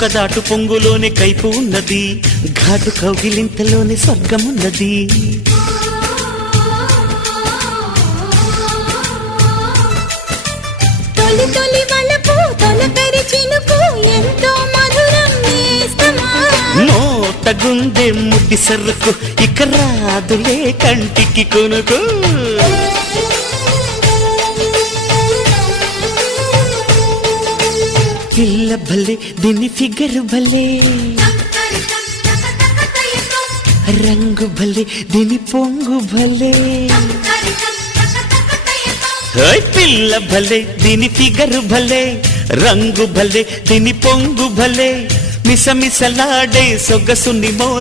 ఒక దాటు పొంగులోని కైపు ఉన్నది, ఘాటు కౌగిలింతలోని స్వర్గమున్నది. తొలి తొలి వలపు తొలకరి చినుకు ఎంతో మధురం నేస్తమా. మోతగుందే ముద్ది సరుకు ఇక రాదులే కంటికి కొనుకు. పిల్ల భలే దీని ఫిగర్ భలే, రంగు భలే దీని పొంగు భలే. పిల్ల భలే దీని ఫిగర్ భలే, రంగు భలే దీని పొంగు భలే. మిసమిసలాడే సొగసుని మో